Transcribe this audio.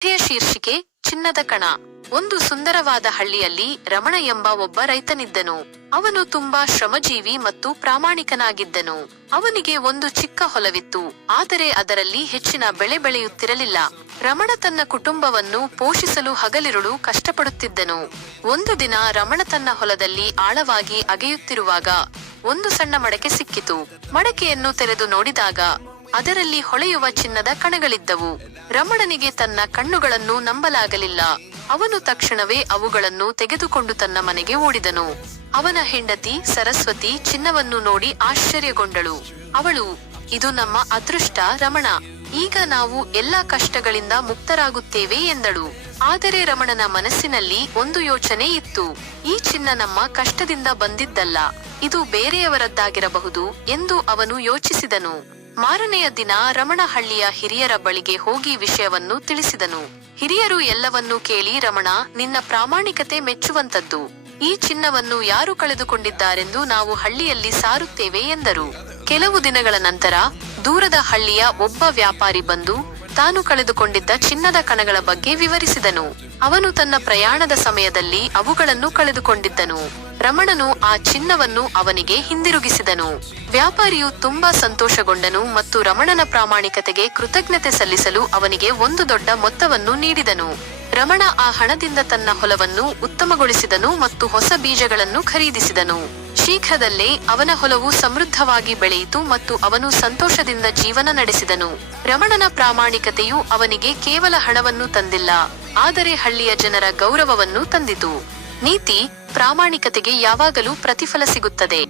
ಕಥೆಯ ಶೀರ್ಷಿಕೆ ಚಿನ್ನದ ಕಣ. ಒಂದು ಸುಂದರವಾದ ಹಳ್ಳಿಯಲ್ಲಿ ರಮಣ ಎಂಬ ಒಬ್ಬ ರೈತನಿದ್ದನು. ಅವನು ತುಂಬಾ ಶ್ರಮಜೀವಿ ಮತ್ತು ಪ್ರಾಮಾಣಿಕನಾಗಿದ್ದನು. ಅವನಿಗೆ ಒಂದು ಚಿಕ್ಕ ಹೊಲವಿತ್ತು, ಆದರೆ ಅದರಲ್ಲಿ ಹೆಚ್ಚಿನ ಬೆಳೆ ಬೆಳೆಯುತ್ತಿರಲಿಲ್ಲ. ರಮಣ ತನ್ನ ಕುಟುಂಬವನ್ನು ಪೋಷಿಸಲು ಹಗಲಿರುಳು ಕಷ್ಟಪಡುತ್ತಿದ್ದನು. ಒಂದು ದಿನ ರಮಣ ತನ್ನ ಹೊಲದಲ್ಲಿ ಆಳವಾಗಿ ಅಗೆಯುತ್ತಿರುವಾಗ ಒಂದು ಸಣ್ಣ ಮಡಕೆ ಸಿಕ್ಕಿತು. ಮಡಕೆಯನ್ನು ತೆರೆದು ನೋಡಿದಾಗ ಅದರಲ್ಲಿ ಹೊಳೆಯುವ ಚಿನ್ನದ ಕಣಗಳಿದ್ದವು. ರಮಣನಿಗೆ ತನ್ನ ಕಣ್ಣುಗಳನ್ನು ನಂಬಲಾಗಲಿಲ್ಲ. ಅವನು ತಕ್ಷಣವೇ ಅವುಗಳನ್ನು ತೆಗೆದುಕೊಂಡು ತನ್ನ ಮನೆಗೆ ಓಡಿದನು. ಅವನ ಹೆಂಡತಿ ಸರಸ್ವತಿ ಚಿನ್ನವನ್ನು ನೋಡಿ ಆಶ್ಚರ್ಯಗೊಂಡಳು. ಅವಳು, ಇದು ನಮ್ಮ ಅದೃಷ್ಟ ರಮಣ, ಈಗ ನಾವು ಎಲ್ಲಾ ಕಷ್ಟಗಳಿಂದ ಮುಕ್ತರಾಗುತ್ತೇವೆ ಎಂದಳು. ಆದರೆ ರಮಣನ ಮನಸ್ಸಿನಲ್ಲಿ ಒಂದು ಯೋಚನೆ ಇತ್ತು. ಈ ಚಿನ್ನ ನಮ್ಮ ಕಷ್ಟದಿಂದ ಬಂದಿದ್ದಲ್ಲ, ಇದು ಬೇರೆಯವರದ್ದಾಗಿರಬಹುದು ಎಂದು ಅವನು ಯೋಚಿಸಿದನು. ಮಾರನೆಯ ದಿನ ರಮಣ ಹಳ್ಳಿಯ ಹಿರಿಯರ ಬಳಿಗೆ ಹೋಗಿ ವಿಷಯವನ್ನು ತಿಳಿಸಿದನು. ಹಿರಿಯರು ಎಲ್ಲವನ್ನೂ ಕೇಳಿ, ರಮಣ, ನಿನ್ನ ಪ್ರಾಮಾಣಿಕತೆ ಮೆಚ್ಚುವಂತದ್ದು. ಈ ಚಿನ್ನವನ್ನು ಯಾರು ಕಳೆದುಕೊಂಡಿದ್ದಾರೆಂದು ನಾವು ಹಳ್ಳಿಯಲ್ಲಿ ಸಾರುತ್ತೇವೆ ಎಂದರು. ಕೆಲವು ದಿನಗಳ ನಂತರ ದೂರದ ಹಳ್ಳಿಯ ಒಬ್ಬ ವ್ಯಾಪಾರಿ ಬಂದು ತಾನು ಕಳೆದುಕೊಂಡಿದ್ದ ಚಿನ್ನದ ಕಣಗಳ ಬಗ್ಗೆ ವಿವರಿಸಿದನು. ಅವನು ತನ್ನ ಪ್ರಯಾಣದ ಸಮಯದಲ್ಲಿ ಅವುಗಳನ್ನು ಕಳೆದುಕೊಂಡಿದ್ದನು. ರಮಣನು ಆ ಚಿನ್ನವನ್ನು ಅವನಿಗೆ ಹಿಂದಿರುಗಿಸಿದನು. ವ್ಯಾಪಾರಿಯು ತುಂಬಾ ಸಂತೋಷಗೊಂಡನು ಮತ್ತು ರಮಣನ ಪ್ರಾಮಾಣಿಕತೆಗೆ ಕೃತಜ್ಞತೆ ಸಲ್ಲಿಸಲು ಅವನಿಗೆ ಒಂದು ದೊಡ್ಡ ಮೊತ್ತವನ್ನು ನೀಡಿದನು. ರಮಣ ಆ ಹಣದಿಂದ ತನ್ನ ಹೊಲವನ್ನು ಉತ್ತಮಗೊಳಿಸಿದನು ಮತ್ತು ಹೊಸ ಬೀಜಗಳನ್ನು ಖರೀದಿಸಿದನು. ಶೀಘ್ರದಲ್ಲೇ ಅವನ ಹೊಲವು ಸಮೃದ್ಧವಾಗಿ ಬೆಳೆಯಿತು ಮತ್ತು ಅವನು ಸಂತೋಷದಿಂದ ಜೀವನ ನಡೆಸಿದನು. ರಮಣನ ಪ್ರಾಮಾಣಿಕತೆಯು ಅವನಿಗೆ ಕೇವಲ ಹಣವನ್ನು ತಂದಿಲ್ಲ, ಆದರೆ ಹಳ್ಳಿಯ ಜನರ ಗೌರವವನ್ನು ತಂದಿತು. ನೀತಿ: ಪ್ರಾಮಾಣಿಕತೆಗೆ ಯಾವಾಗಲೂ ಪ್ರತಿಫಲ ಸಿಗುತ್ತದೆ.